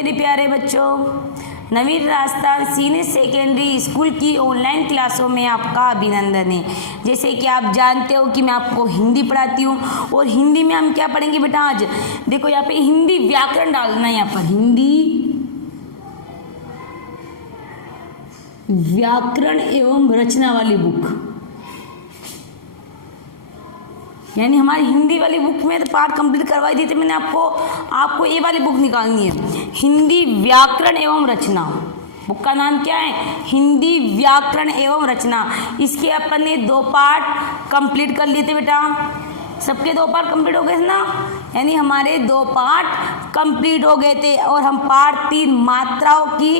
मेरे प्यारे बच्चों, नवीन रास्ता सीनियर सेकेंडरी स्कूल की ऑनलाइन क्लासों में आपका अभिनंदन है। जैसे कि आप जानते हो कि मैं आपको हिंदी पढ़ाती हूँ और हिंदी में हम क्या पढ़ेंगे बेटा आज? देखो यहाँ पे हिंदी व्याकरण डालना है, यहाँ पर हिंदी व्याकरण एवं रचना वाली बुक, यानी हमारी हिंदी वाली बुक में तो पाठ कंप्लीट करवाई दी थी मैंने आपको ये वाली बुक निकालनी है, हिंदी व्याकरण एवं रचना। बुक का नाम क्या है? हिंदी व्याकरण एवं रचना। इसके अपन ने 2 पार्ट कंप्लीट कर लिए थे बेटा, सबके 2 पार्ट कंप्लीट हो गए थे ना, यानी हमारे 2 पार्ट कंप्लीट हो गए थे और हम पार्ट 3 मात्राओं की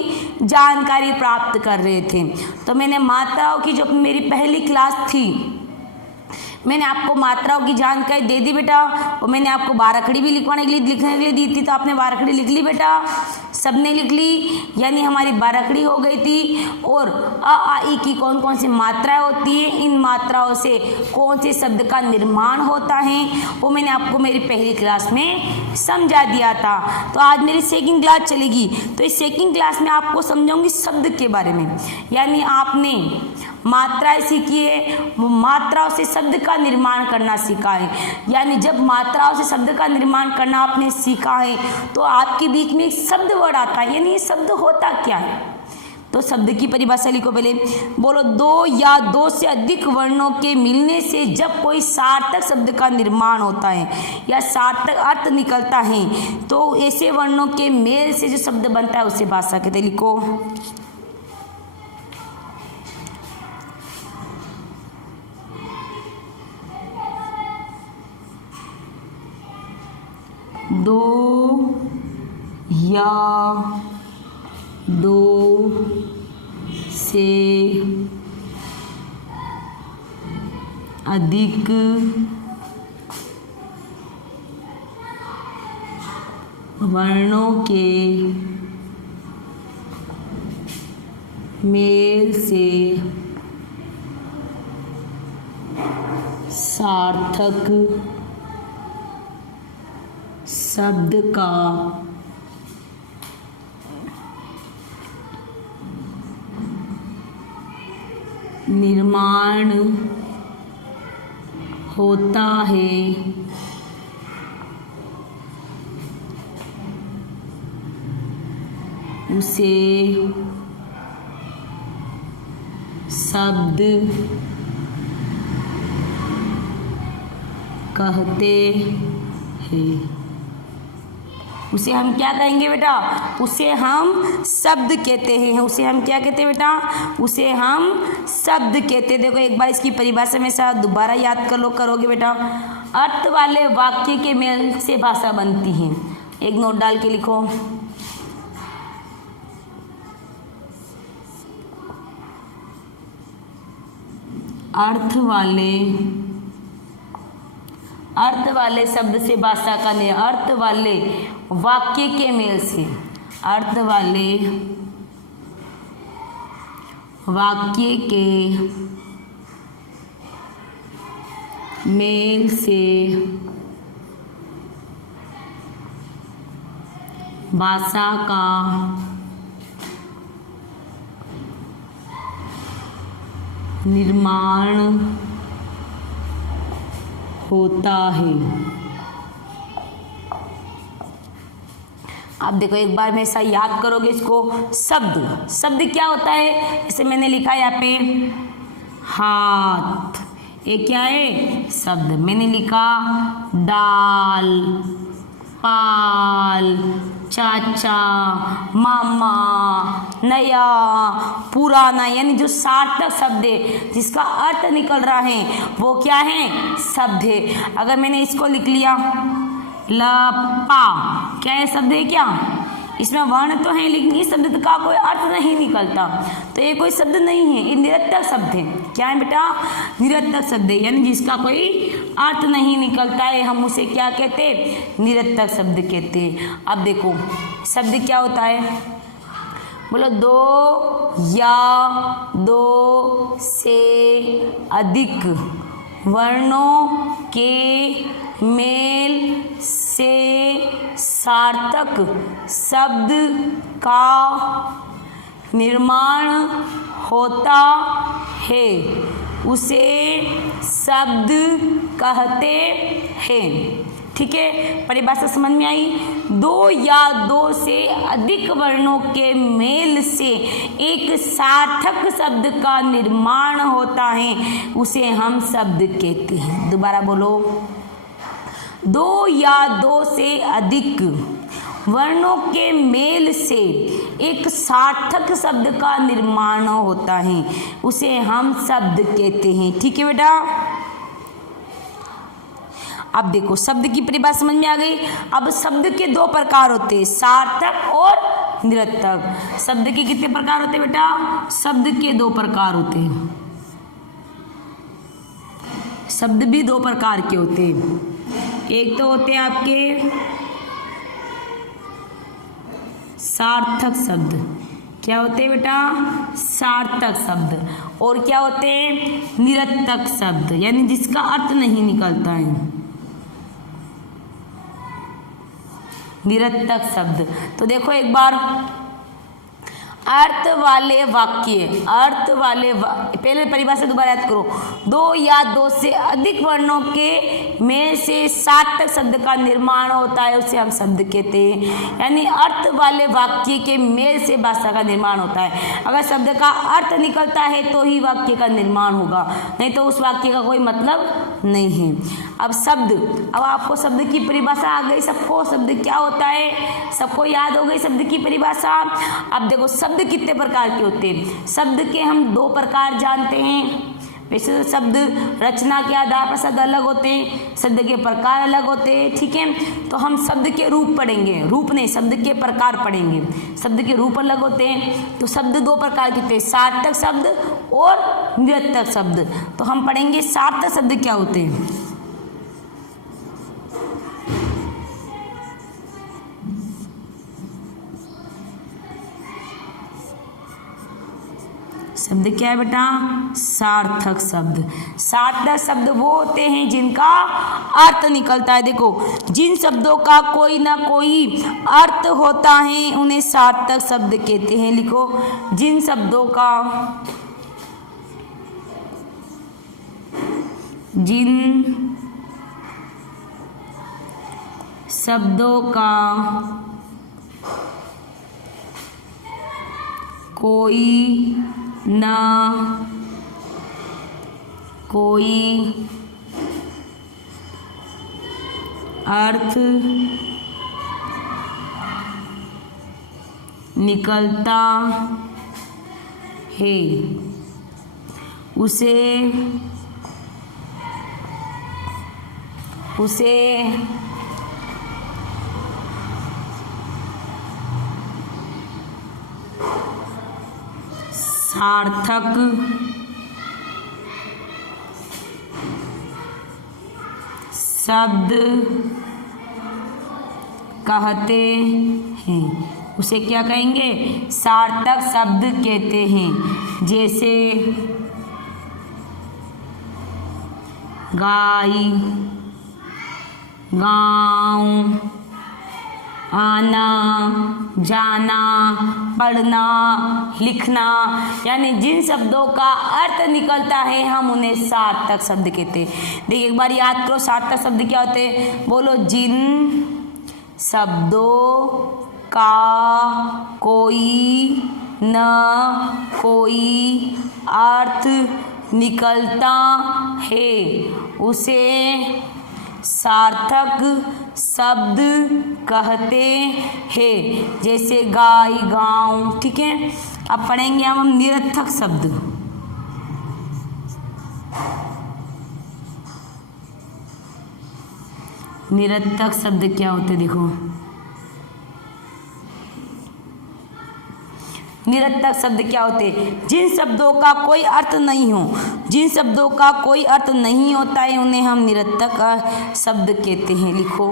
जानकारी प्राप्त कर रहे थे। तो मैंने मात्राओं की जो मेरी पहली क्लास थी, मैंने आपको मात्राओं की जानकारी दे दी बेटा, और मैंने आपको बारहखड़ी भी लिखने के लिए दी थी, तो आपने बारहखड़ी लिख ली बेटा, सबने लिख ली, यानी हमारी बारहखड़ी हो गई थी। और अ आ इ की कौन कौन सी मात्राएं होती हैं, इन मात्राओं से कौन से शब्द का निर्माण होता है, वो मैंने आपको मेरी पहली क्लास में समझा दिया था। तो आज मेरी सेकंड क्लास चलेगी, तो इस सेकंड क्लास में आपको समझाऊंगी शब्द के बारे में, यानी आपने मात्राएं सीखी है, वो मात्राओं से शब्द का निर्माण करना सीखा है। यानी जब मात्राओं से शब्द का निर्माण करना आपने सीखा है तो आपके बीच में एक शब्द वर्ड आता है, यानी ये शब्द होता क्या है। तो शब्द की परिभाषा लिखो पहले, बोलो 2 या 2 से अधिक वर्णों के मिलने से जब कोई सार्थक शब्द का निर्माण होता है या सार्थक अर्थ निकलता है, तो ऐसे वर्णों के मेल से जो शब्द बनता है उसे भाषा कहते हैं। लिखो 2 या 2 से अधिक वर्णों के मेल से सार्थक शब्द का निर्माण होता है, उसे शब्द कहते हैं। उसे हम क्या कहेंगे बेटा? उसे हम शब्द कहते हैं। उसे हम क्या कहते हैं बेटा? उसे हम शब्द कहते हैं। देखो एक बार इसकी परिभाषा में साथ दोबारा याद कर लो, करोगे बेटा। अर्थ वाले वाक्य के मेल से भाषा बनती है। एक नोट डाल के लिखो, अर्थ वाले शब्द से भाषा का नहीं, अर्थ वाले वाक्य के मेल से, अर्थ वाले वाक्य के मेल से भाषा का निर्माण होता है। आप देखो एक बार में ऐसा याद करोगे इसको। शब्द क्या होता है? जैसे मैंने लिखा है यहाँ पे हाथ, ये क्या है? शब्द। मैंने लिखा दाल, पाल, चाचा, मामा, नया, पुराना, यानी जो सार्थक शब्द है जिसका अर्थ निकल रहा है वो क्या है? शब्द है। अगर मैंने इसको लिख लिया लपा, क्या है? शब्द है क्या? इसमें वर्ण तो है लेकिन इस शब्द का कोई अर्थ नहीं निकलता, तो ये कोई शब्द नहीं है, ये निरर्थक शब्द है। क्या है बेटा? निरर्थक शब्द है, यानी जिसका कोई अर्थ नहीं निकलता है, हम उसे क्या कहते हैं? निरर्थक शब्द कहते हैं। अब देखो शब्द क्या होता है, बोलो 2 या 2 से अधिक वर्णों के मेल से सार्थक शब्द का निर्माण होता है उसे शब्द कहते हैं। ठीक है, परिभाषा समझ में आई। दो या दो से अधिक वर्णों के मेल से एक सार्थक शब्द का निर्माण होता है उसे हम शब्द कहते हैं। दोबारा बोलो। दो या दो से अधिक वर्णों के मेल से एक सार्थक शब्द का निर्माण होता है उसे हम शब्द कहते हैं। ठीक है बेटा, अब देखो शब्द की परिभाषा समझ में आ गई। अब शब्द के दो प्रकार होते हैं, सार्थक और निरर्थक। शब्द के कितने प्रकार होते हैं बेटा? शब्द के दो प्रकार होते हैं। शब्द भी दो प्रकार के होते हैं। एक तो होते हैं आपके सार्थक शब्द। क्या होते हैं बेटा? सार्थक शब्द। और क्या होते हैं? निरर्थक शब्द, यानी जिसका अर्थ नहीं निकलता है, निरर्थक शब्द। तो देखो एक बार, अर्थ वाले वाक्य, अर्थ वाले पहले परिभाषा दोबारा याद करो। दो या दो से अधिक वर्णों के में से सार्थक शब्द का निर्माण होता है उसे हम शब्द कहते हैं। यानी अर्थ वाले वाक्य के मेल से भाषा का निर्माण होता है। अगर शब्द का अर्थ निकलता है तो ही वाक्य का निर्माण होगा, नहीं तो उस वाक्य का कोई मतलब नहीं है। अब शब्द, अब आपको शब्द की परिभाषा आ गई सबको। शब्द क्या होता है सबको याद हो गई शब्द की परिभाषा। अब देखो शब्द कितने प्रकार के होते हैं। शब्द के हम दो प्रकार जानते हैं। वैसे तो शब्द रचना के आधार पर शब्द अलग होते हैं, शब्द के प्रकार अलग होते हैं। ठीक है, तो हम शब्द के रूप पढ़ेंगे, रूप नहीं शब्द के प्रकार पढ़ेंगे। शब्द के रूप अलग होते हैं। तो शब्द दो प्रकार के होते हैं, सार्थक शब्द और निरर्थक शब्द। तो हम पढ़ेंगे सार्थक शब्द क्या होते हैं। शब्द क्या है बेटा? सार्थक शब्द। सार्थक शब्द वो होते हैं जिनका अर्थ निकलता है। देखो, जिन शब्दों का कोई ना कोई अर्थ होता है उन्हें सार्थक शब्द कहते हैं। लिखो, जिन शब्दों का कोई ना कोई अर्थ निकलता है उसे सार्थक शब्द कहते हैं। उसे क्या कहेंगे? सार्थक शब्द कहते हैं। जैसे गाय, गाँव, आना, जाना, पढ़ना, लिखना, यानी जिन शब्दों का अर्थ निकलता है हम उन्हें सार्थक शब्द कहते हैं। देखिए एक बार याद करो सार्थक शब्द क्या होते हैं। बोलो, जिन शब्दों का कोई न कोई अर्थ निकलता है उसे सार्थक शब्द कहते हैं। जैसे गाय, गाँव। ठीक है, अब पढ़ेंगे हम निरर्थक शब्द। निरर्थक शब्द क्या होते देखो। निरर्थक शब्द क्या होते? जिन शब्दों का कोई अर्थ नहीं हो, जिन शब्दों का कोई अर्थ नहीं होता है उन्हें हम निरर्थक शब्द कहते हैं। लिखो,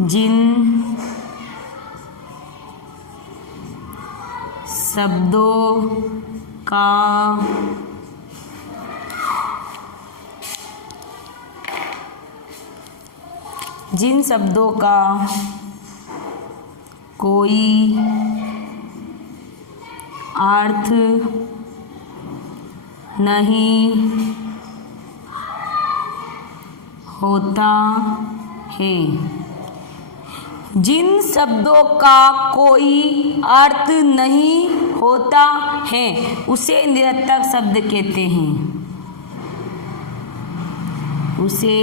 जिन शब्दों का जिन शब्दों का कोई अर्थ नहीं होता है, जिन शब्दों का कोई अर्थ नहीं होता है उसे निरर्थक शब्द कहते हैं, उसे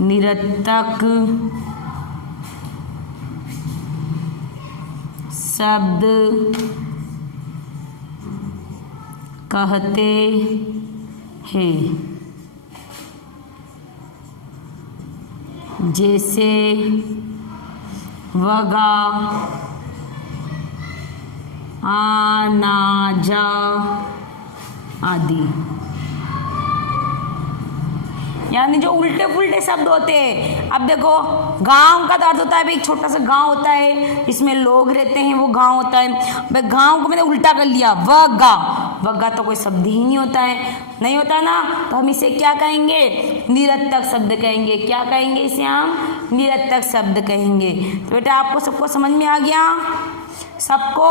निरर्थक शब्द कहते हैं। जैसे वगा, आना, जा आदि। यानी जो उल्टे पुल्टे शब्द होते हैं। अब देखो गांव का तो अर्थ होता है भाई, एक छोटा सा गांव होता है इसमें लोग रहते हैं, वो गांव होता है। भाई गांव को मैंने उल्टा कर लिया, वगा, वगा तो कोई शब्द ही नहीं होता है, नहीं होता है ना, तो हम इसे क्या कहेंगे, निरर्थक शब्द कहेंगे। क्या कहेंगे इसे हम, निरर्थक शब्द कहेंगे। तो बेटा आपको सबको समझ में आ गया, सबको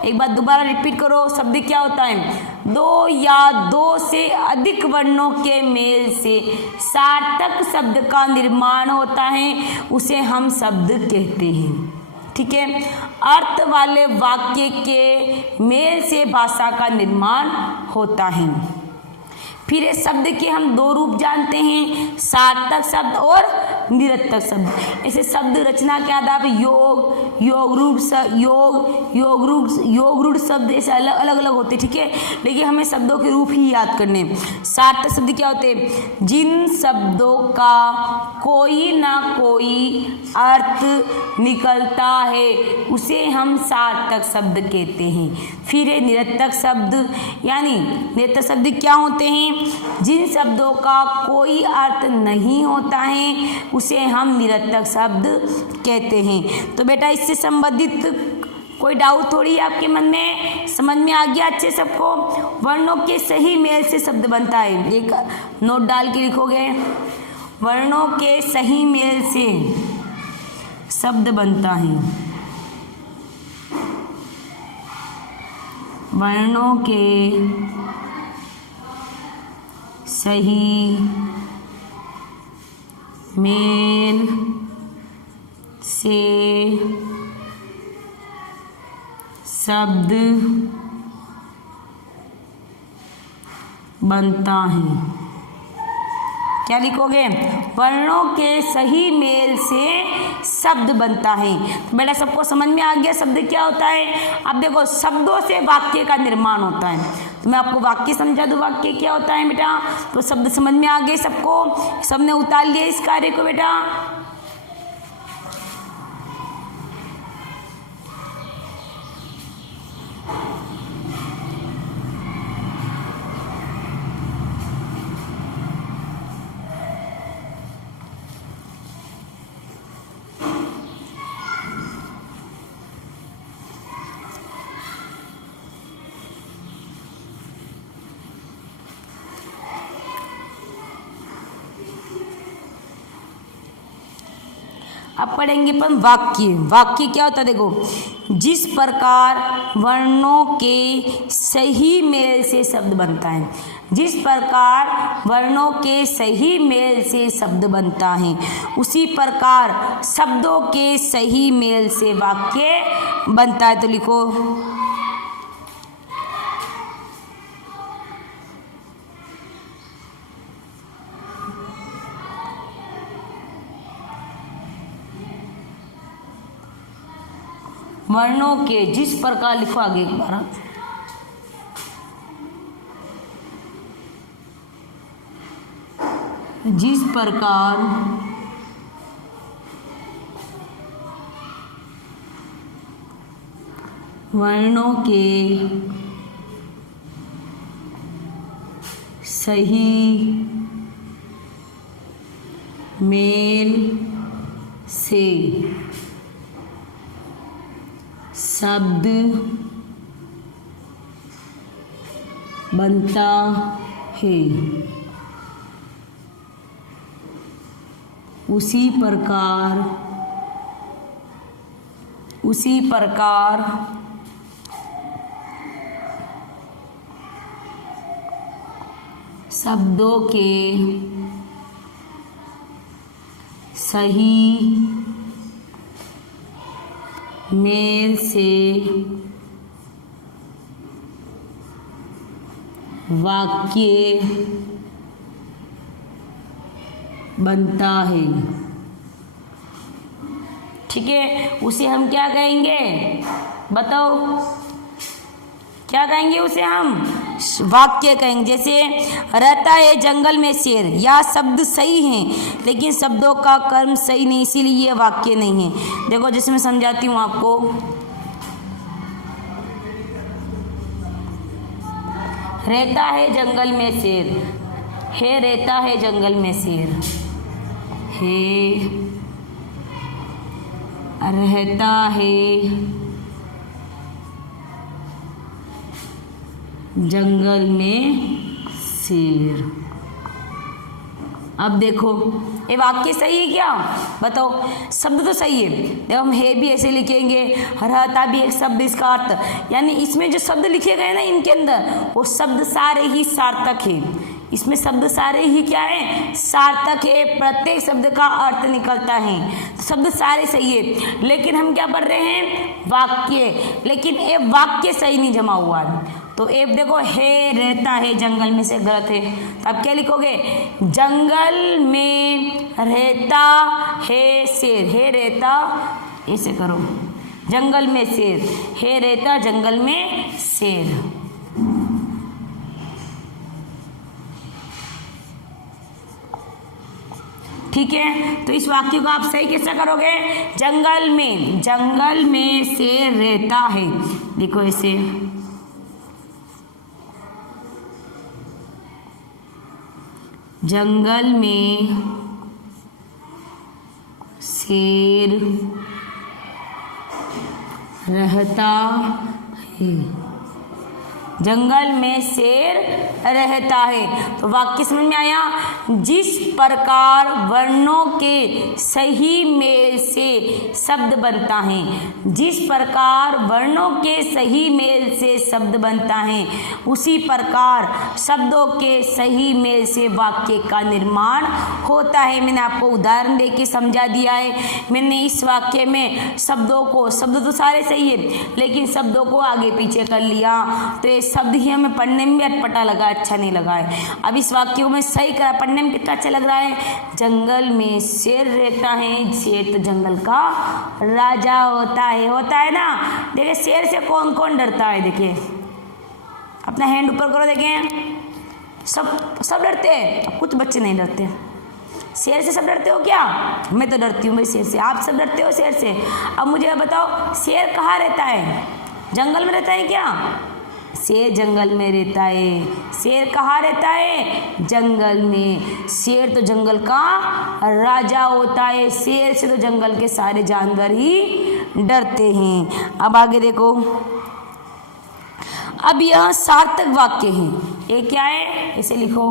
एक बार दोबारा रिपीट करो। शब्द क्या होता है, दो या दो से अधिक वर्णों के मेल से सार्थक शब्द का निर्माण होता है, उसे हम शब्द कहते हैं। ठीक है, अर्थ वाले वाक्य के मेल से भाषा का निर्माण होता है। फिर इस शब्द के हम दो रूप जानते हैं, सार्थक शब्द और निरर्थक शब्द। ऐसे शब्द रचना के आधार पर योग, योग रूढ़ शब्द ऐसे अलग अलग होते, ठीक है, लेकिन हमें शब्दों के रूप ही याद करने। सार्थक शब्द क्या होते हैं, जिन शब्दों का कोई ना कोई अर्थ निकलता है उसे हम सार्थक शब्द कहते हैं। फिर है निरर्थक शब्द, यानी निरर्थक शब्द क्या होते हैं, जिन शब्दों का कोई अर्थ नहीं होता है उसे हम निरर्थक शब्द कहते हैं। तो बेटा इससे संबंधित कोई डाउट थोड़ी है आपके मन में, समझ में आ गया अच्छे सबको। वर्णों के सही मेल से शब्द बनता है, एक नोट डाल के लिखोगे, वर्णों के सही मेल से शब्द बनता है, वर्णों के सही मेल से शब्द बनता है। क्या लिखोगे, वर्णों के सही मेल से शब्द बनता है। तो बेटा सबको समझ में आ गया शब्द क्या होता है। अब देखो शब्दों से वाक्य का निर्माण होता है, तो मैं आपको वाक्य समझा दूँ, वाक्य क्या होता है बेटा। तो शब्द समझ में आ गए सबको, सबने उतार लिया इस कार्य को बेटा। अब पढ़ेंगे अपन वाक्य। वाक्य क्या होता है, देखो जिस प्रकार वर्णों के सही मेल से शब्द बनता है, जिस प्रकार वर्णों के सही मेल से शब्द बनता है उसी प्रकार शब्दों के सही मेल से वाक्य बनता है। तो लिखो वर्णों के, जिस प्रकार, लिखो आगे एक बार, जिस प्रकार वर्णों के सही मेल से शब्द बनता है उसी प्रकार शब्दों के सही मेल से वाक्य बनता है। ठीक है, उसे हम क्या कहेंगे? बताओ, क्या कहेंगे उसे? हम वाक्य कहेंगे। जैसे रहता है जंगल में शेर, यह शब्द सही है लेकिन शब्दों का कर्म सही नहीं, इसीलिए ये वाक्य नहीं है। देखो, जैसे मैं समझाती हूँ आपको। रहता है जंगल में शेर, है रहता है जंगल में शेर, है रहता है जंगल में शेर। अब देखो, ये वाक्य सही है क्या? बताओ, शब्द तो सही है। देखो, हम है भी ऐसे लिखेंगे, रहता भी एक शब्द, इसका अर्थ, यानी इसमें जो शब्द लिखे गए ना इनके अंदर, वो शब्द सारे ही सार्थक है। इसमें शब्द सारे ही क्या है? सार्थक है। प्रत्येक शब्द का अर्थ निकलता है, शब्द सारे सही है। लेकिन हम क्या पढ़ रहे हैं? वाक्य। लेकिन ये वाक्य सही नहीं जमा हुआ है। तो एक देखो, है रहता है जंगल में से, गलत है। तो आप क्या लिखोगे? जंगल में रहता है शेर, है रहता, ऐसे करो, जंगल में शेर, है रहता जंगल में शेर। ठीक है, तो इस वाक्य को आप सही कैसे करोगे? जंगल में शेर रहता है। देखो ऐसे, जंगल में शेर रहता है, जंगल में शेर रहता है। तो वाक्य समझ में आया? जिस प्रकार वर्णों के सही मेल से शब्द बनता है, जिस प्रकार वर्णों के सही मेल से शब्द बनता है, उसी प्रकार शब्दों के सही मेल से वाक्य का निर्माण होता है। मैंने आपको उदाहरण देके समझा दिया है। मैंने इस वाक्य में शब्दों को, शब्द तो सारे सही है लेकिन शब्दों को आगे पीछे कर लिया, तो ये शब्द ही हमें पढ़ने में भी अटपटा लगा, अच्छा नहीं लगा है। अब इस वाक्य को मैं सही करा, पढ़ने में कितना अच्छा लग रहा है। जंगल में शेर रहता है, शेर तो जंगल का राजा होता है ना। देखिए, शेर से कौन कौन डरता है? देखिए, अपना हैंड ऊपर करो, देखें, सब डरते हैं, कुछ बच्चे नहीं डरते। शेर से सब डरते हो क्या? मैं तो डरती हूँ भाई शेर से। आप सब डरते हो शेर से? अब मुझे बताओ, शेर कहाँ रहता है? जंगल में रहता है क्या? शेर जंगल में रहता है। शेर कहाँ रहता है? जंगल में। शेर तो जंगल का राजा होता है, शेर से तो जंगल के सारे जानवर ही डरते हैं। अब आगे देखो, अब यह सार्थक वाक्य है। ये क्या है? इसे लिखो।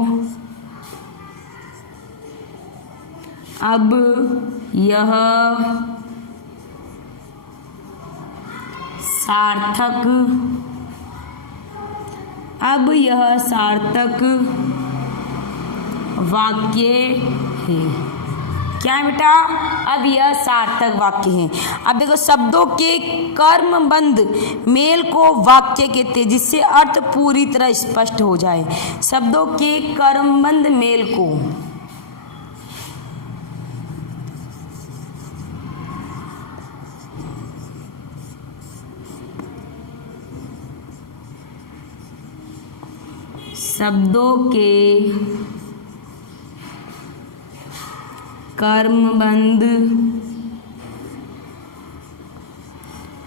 अब यह सार्थक वाक्य है। क्या है बेटा? अब यह सार्थक वाक्य है। अब देखो, शब्दों के कर्मबंध मेल को वाक्य कहते हैं, जिससे अर्थ पूरी तरह स्पष्ट हो जाए। शब्दों के कर्मबंध मेल को, शब्दों के कर्मबंध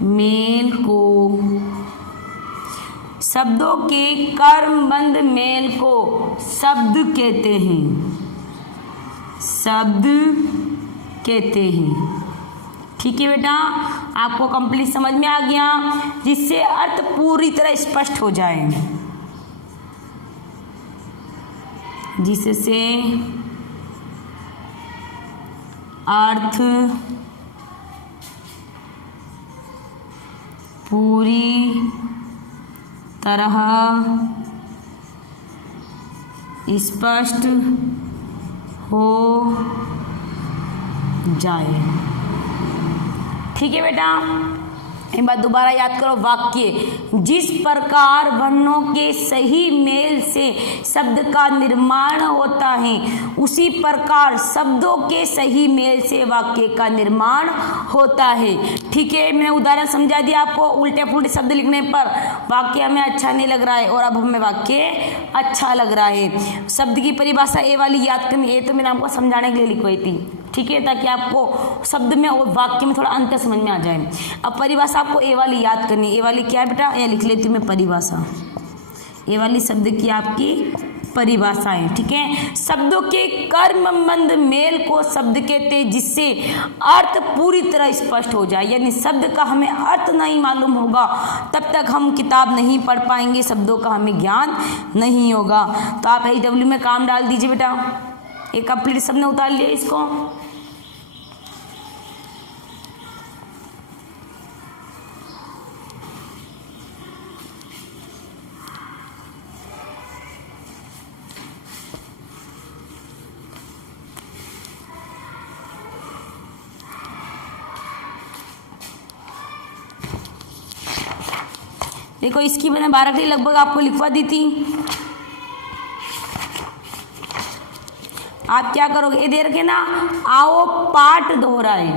मेल को, शब्दों के कर्मबंध मेल को शब्द कहते हैं, शब्द कहते हैं। ठीक है बेटा, आपको कंप्लीट समझ में आ गया, जिससे अर्थ पूरी तरह स्पष्ट हो जाए, जिससे अर्थ पूरी तरह स्पष्ट हो जाए। ठीक है बेटा, एक बात दोबारा याद करो, वाक्य जिस प्रकार वर्णों के सही मेल से शब्द का निर्माण होता है उसी प्रकार शब्दों के सही मेल से वाक्य का निर्माण होता है। ठीक है, मैंने उदाहरण समझा दिया आपको। उल्टे पुल्टे शब्द लिखने पर वाक्य हमें अच्छा नहीं लग रहा है और अब हमें वाक्य अच्छा लग रहा है। शब्द की परिभाषा ए वाली याद करनी, ये तो मैंने आपको समझाने के लिए लिखवाई थी। ठीक है, ताकि आपको शब्द में और वाक्य में थोड़ा अंतर समझ में आ जाए। अब परिभाषा आपको ए वाली याद करनी है। ए वाली क्या है बेटा, ये लिख लेती हूँ मैं परिभाषा। ए वाली शब्द की आपकी परिभाषा है। ठीक है, शब्दों के कर्मबंध मेल को शब्द कहते हैं जिससे अर्थ पूरी तरह स्पष्ट हो जाए। यानी शब्द का हमें अर्थ नहीं मालूम होगा तब तक हम किताब नहीं पढ़ पाएंगे, शब्दों का हमें ज्ञान नहीं होगा। तो आप HW में काम डाल दीजिए बेटा। एक कंप्लीट सबने उतार लिया इसको। देखो, इसकी मैंने 12 की लगभग आपको लिखवा दी थी। आप क्या करोगे, ये दे रखे ना, आओ पाठ दोहराए,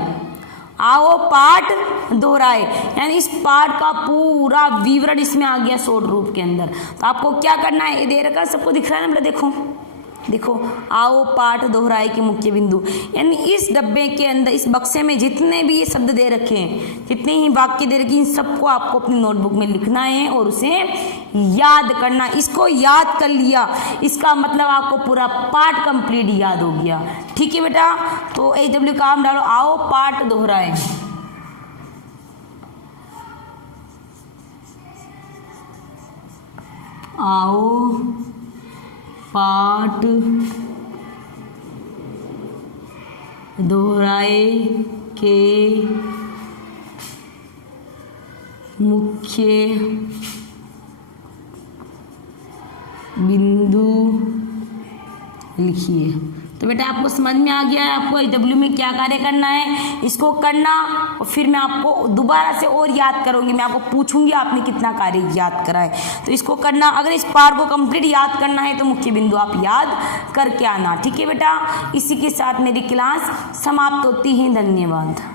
आओ पाठ दोहराए, यानी इस पाठ का पूरा विवरण इसमें आ गया शॉर्ट रूप के अंदर। तो आपको क्या करना है, ये दे रखा, सबको दिख रहा है ना बेटा, देखो देखो, आओ पाठ दोहराए के मुख्य बिंदु, यानी इस डब्बे के अंदर, इस बक्से में जितने भी ये शब्द दे रखे हैं, जितने ही वाक्य दे रखे हैं, इन सबको आपको अपनी नोटबुक में लिखना है और उसे याद करना। इसको याद कर लिया, इसका मतलब आपको पूरा पाठ कंप्लीट याद हो गया। ठीक है बेटा, तो HW काम डालो, आओ पाठ दोहराए। आओ पाठ दोहराए के मुख्य बिंदु लिखिए। तो बेटा आपको समझ में आ गया है आपको HW में क्या कार्य करना है, इसको करना, और फिर मैं आपको दोबारा से और याद करूंगी, मैं आपको पूछूंगी आपने कितना कार्य याद करा है। तो इसको करना, अगर इस पाठ को कंप्लीट याद करना है तो मुख्य बिंदु आप याद करके आना। ठीक है बेटा, इसी के साथ मेरी क्लास समाप्त होती है। धन्यवाद।